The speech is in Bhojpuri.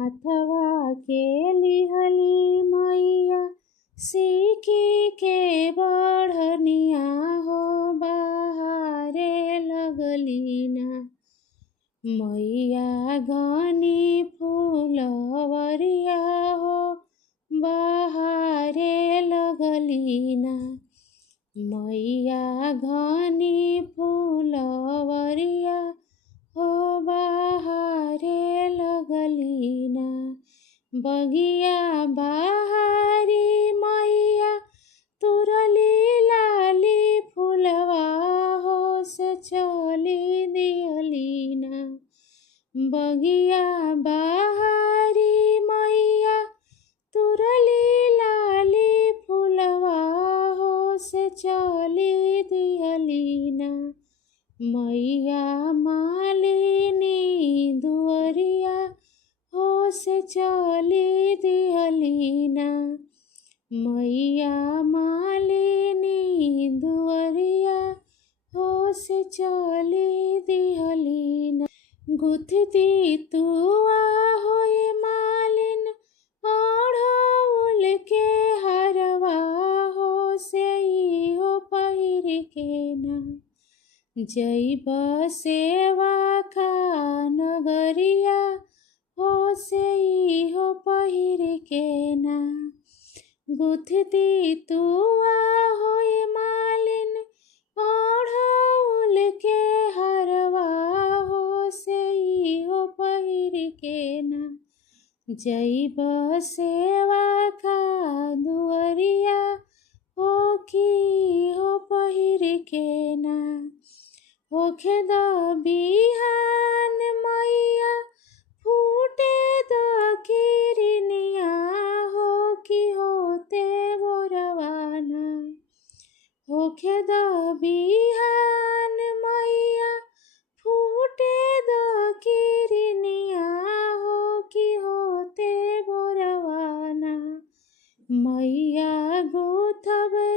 अथवा के लिहली मैया सीखी के बढ़निया हो बहारे लगली ना। मैया घनी फूलवरिया हो बहारे लगली ना। मैया घनी फूलवरिया हो बहारे लगली ना। बगिया बहारी मैया तुरली लाली फूलवा हो से चली दियली ना। बगिया बहारी मैया तुरली लाली फूलवा हो से चली दियली ना। मैया मालिनी दुअरिया हो से चली दियली ना। मैया मालिनी दुअरिया हो से चली दियली ना। गुथती तुआ होए मालिन ओढ़ौल के हरवा हो से हो पहिर के ना। जैब सेवा का नगरिया हो से हो पहिर के ना। गुथती तुआ होए मालिन ओढ़ौल के हरवा हो से हो पहिर के ना। जैब सेवा का दुअरिया हो की हो पहिर के ना। होखे द बिहान मैया फूटे द किरनिया हो की होते बोरवाना। होखे द बिहान मैया फूटे द किरनिया हो की होते बोरवाना। मैया गुथब